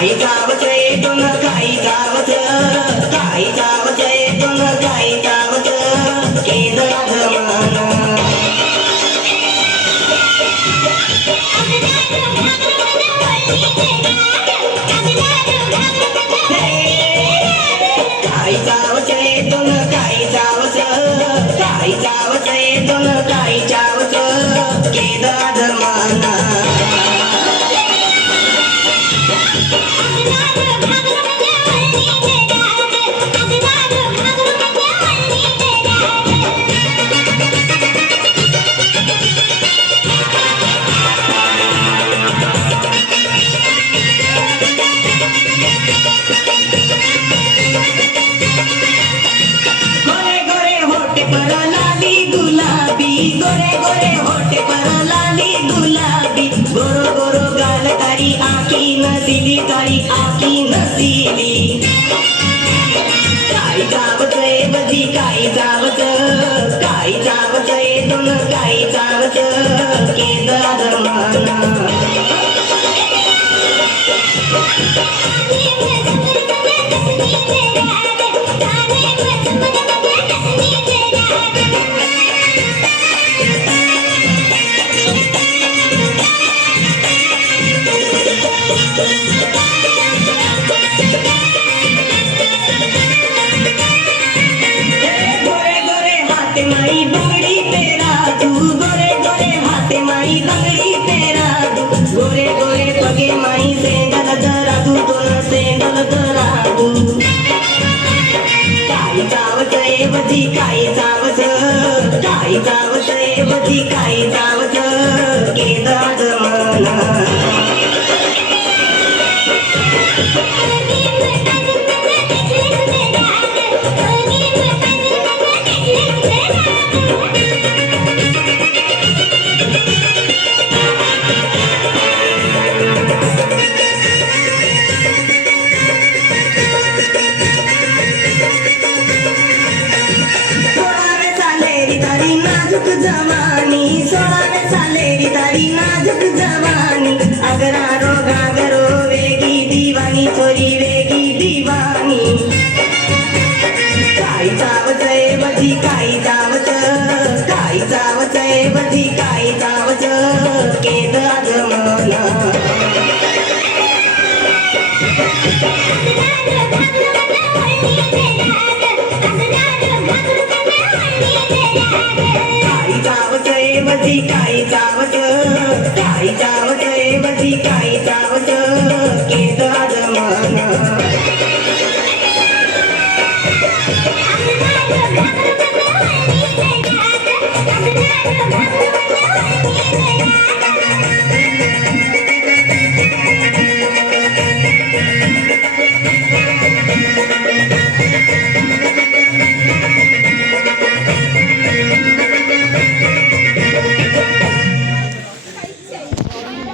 काही जावच येतून काही जावच काही जावच येतून काही जावच केलं आगमन काही जावच येतून काही जावच काही जावच येतून काही जावच केलं आगमन गोरे गोरे होठे पर लाली गुलाबी गोरे गोरे होठे पर लाली गुलाबी गोरो गोरो गाल तारी आखी नसिली तारी आखी नसिली काही जावच बजी काही जावच काही जावच येतून काही जावच केलं आगमन गोरे गोरे हाथे माई बंगड़ी तेरा तू गोरे गोरे हाथे माई बंगड़ी तेरा तू गोरे गोरे पगे माई सेंडल धरा तू दोन सेंडल धरा तू काही जावच ऐवजी काही जावच काही जावच ऐवजी काही जावच केलं आगमन सोळावे सालेरी तारी नाजूक जवानी सोळावे सालेरी तारी नाजूक जवानी अगरारो घागरो वेगी दिवानी चोरी वेगी दिवानी काही जावच ऐवजी काही जावच काही जावच ऐवजी काही जावच केलं आगमन काही जावच ऐवजी काही जावच काही जावच ऐवजी काही